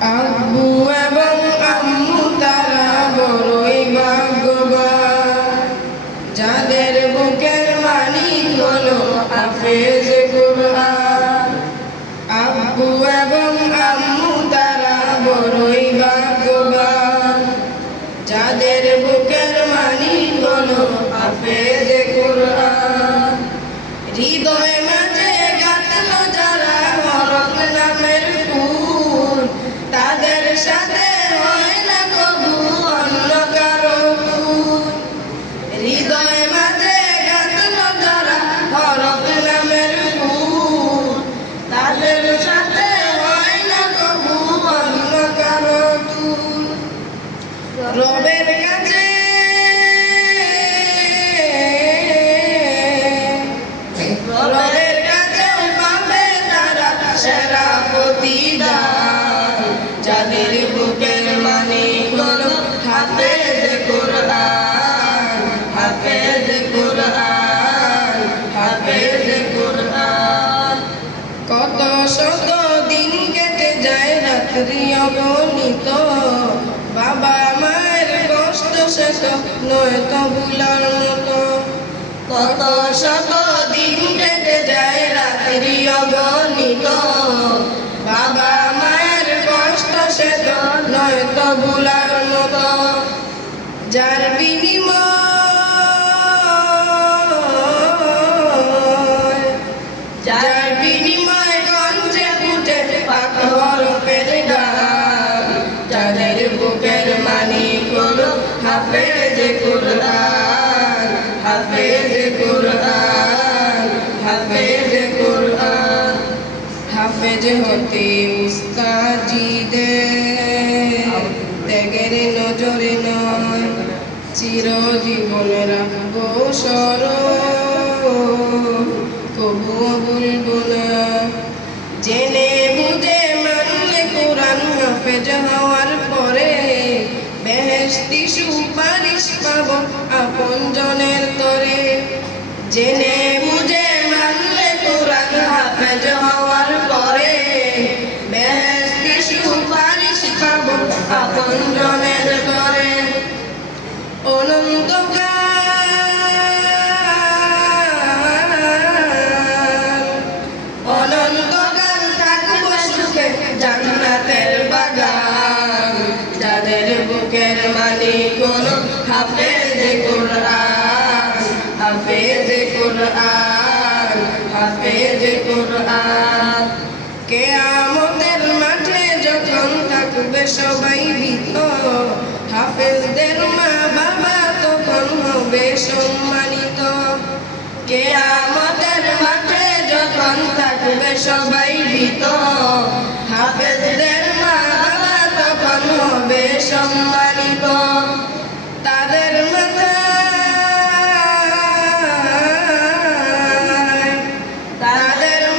আব্বু এবং আম্মু তারা বড়ই ভাগ্যবান, যাদের বুকের মালিক হলো হাফেজ কুরআন। আব্বু এবং আম্মু তারা বড়ই ভাগ্যবান, যাদের বুকের মালিক হলো হাফেজ কুরআন। হৃদয় মাঝে গাঁথলো যারা হরফ নামের ফুল, তাদের সাথে হয় না কবু অন্য কারো ভুল। হৃদয় মাঝে গাঁথলো যারা হরফ নামের ফুল, তাদের সাথে হয় না কবু অন্য কারো ভুল। রবের কাছে সেরা প্রতিদান, যাদের বুকের মালিক হলো হাফেজ কুরআন, হাফেজ কুরআন, হাফেজ কুরআন। কত শত দিন কেটে যায় রাত্রি অগণিত, বাবা মায়ের কষ্ট সে তো নয় তো ভুলার মতো। কত শত দিন কেটে যায় রাত্রি অগণিত, বাবা মায়ের কষ্ট সে তো নয় তো ভুলার মতো। যার বিনিময় কণ্ঠে ফুটে পাক হরফের গান, যাদের বুকের মালিক হলো হাফেজ কুরআন, হাফেজ কুরআন, হাফেজ কুরআন। হাফেজ হতে উস্তাজিদের ত্যাগের নজরে নয়, চিরজীবন রাখবো স্মরণ, কবুও ভুলবো না। জেনে বুঝে মানলে কোরআন হাফেজ হওয়ার পরে, বেহেশতি সুপারিশ পাবো আপন জনের তরে। জেনে বুঝে মানলে কোরআন হাফেজ হওয়ার পরে, বেহেশতি সুপারিশ পাবো আপন জনের তরে। অনন্তকাল থাকবো সুখে জান্নাতের বাগান, যাদের বুকের মালিক হলো হাফেজ কুরআন, হাফেজ কুরআন, হাফেজ কুরআন। কিয়ামতের মাঠে যখন থাকবে সবাই ভীত, হাফেজদের মা বাবা তখন হবে সম্মানিত। কিয়ামতের মাঠে যখন থাকবে সবাই ভীত, হাফেজদের মা বাবা তখন হবে সম্মানিত। তাদের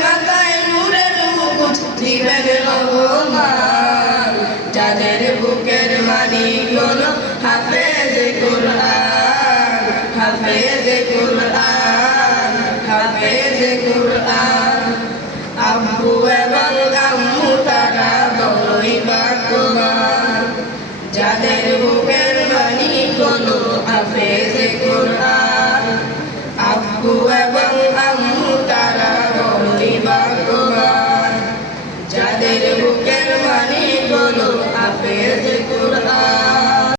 মাথায় নূরের মুকুট দিবেন রহমান, যাদের বুকের মালিক হলো হাফেজ কুরআন, হাফেজ কুরআন, হাফেজ কুরআন। আব্বু এবং আম্মু তারা বড়ই ভাগ্যবান, যাদের বুকের মালিক হলো হাফেজ কুরআন। আব্বু এবং আম্মু তারা বড়ই ভাগ্যবান, যাদের বুকের মালিক হলো হাফেজ